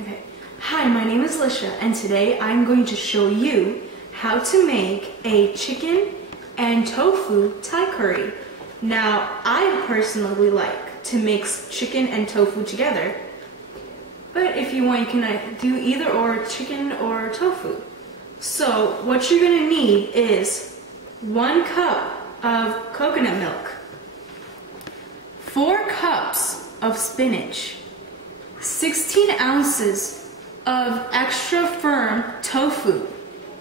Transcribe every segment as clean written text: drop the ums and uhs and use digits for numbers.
Okay. Hi, my name is Lisha, and today I'm going to show you how to make a chicken and tofu Thai curry. Now, I personally like to mix chicken and tofu together, but if you want, you can do either or, chicken or tofu. So, what you're going to need is 1 cup of coconut milk, 4 cups of spinach, 16 ounces of extra firm tofu,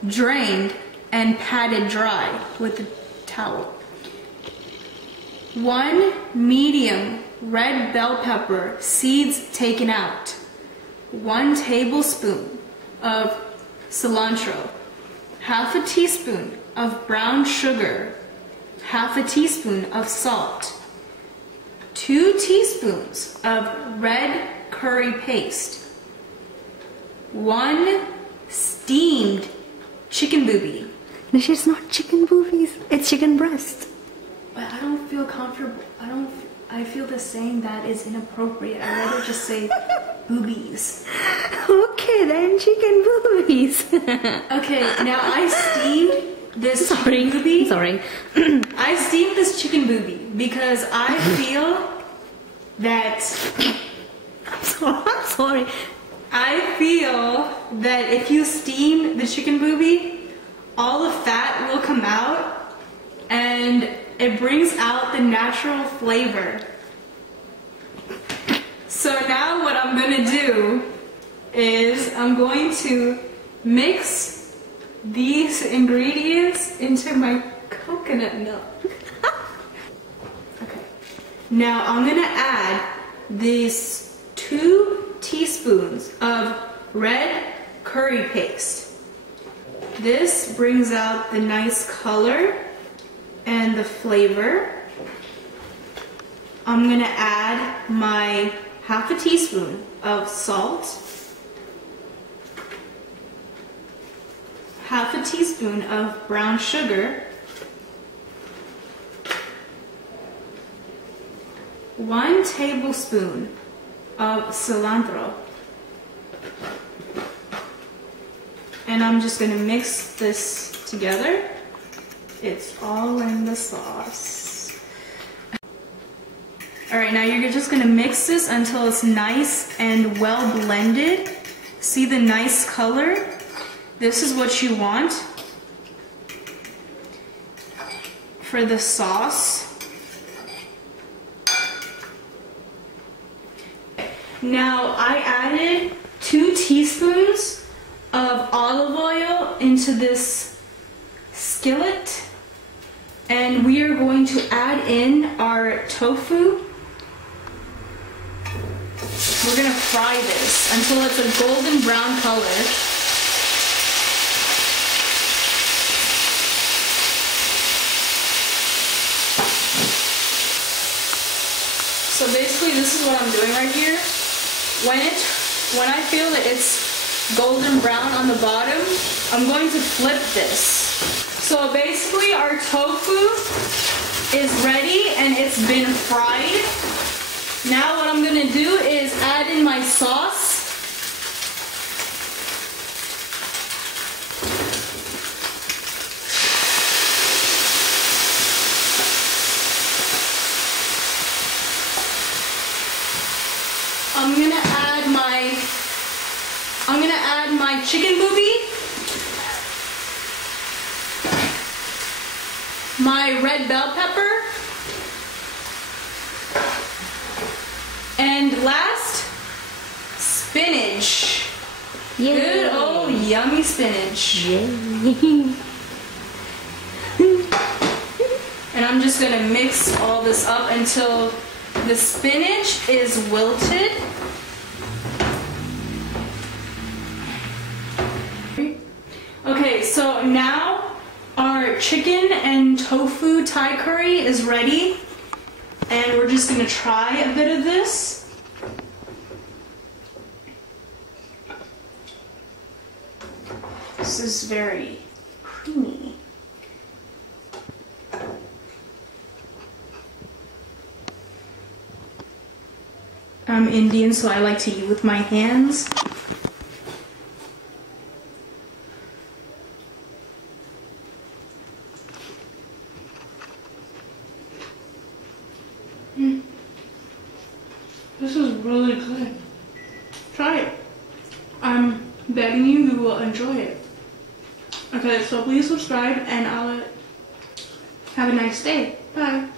drained and patted dry with a towel, 1 medium red bell pepper, seeds taken out, 1 tablespoon of cilantro, half a teaspoon of brown sugar, half a teaspoon of salt, 2 teaspoons of red curry paste, 1 steamed chicken booby. This is not chicken boobies, it's chicken breast. But I don't feel comfortable. I feel the saying that is inappropriate. I'd rather just say boobies. Okay, then chicken boobies. Okay, now I steamed this chicken booby. Sorry. I steamed this chicken booby because I feel that I'm sorry. I feel that if you steam the chicken booby, all the fat will come out and it brings out the natural flavor. So now what I'm going to do is I'm going to mix these ingredients into my coconut milk. Okay. Now I'm going to add these 2 teaspoons of red curry paste. This brings out the nice color and the flavor. I'm gonna add my half a teaspoon of salt, half a teaspoon of brown sugar, 1 tablespoon of cilantro, and I'm just gonna mix this together. It's all in the sauce. Alright, now you're just gonna mix this until it's nice and well blended. See the nice color? This is what you want for the sauce. Now I added 2 teaspoons of olive oil into this skillet, and we are going to add in our tofu. We're going to fry this until it's a golden brown color. So basically this is what I'm doing right here. When I feel that it's golden brown on the bottom, I'm going to flip this. So basically our tofu is ready and it's been fried. Now what I'm going to do is add in my sauce. I'm going to add my chicken booby, my red bell pepper, and last, spinach. Yay. Good old yummy spinach. Yay. And I'm just gonna mix all this up until the spinach is wilted. Okay, so now our chicken and tofu Thai curry is ready, and we're just gonna try a bit of this. This is very creamy. I'm Indian, so I like to eat with my hands. This is really good. Try it. I'm betting you will enjoy it. Okay, so please subscribe and I'll have a nice day. Bye.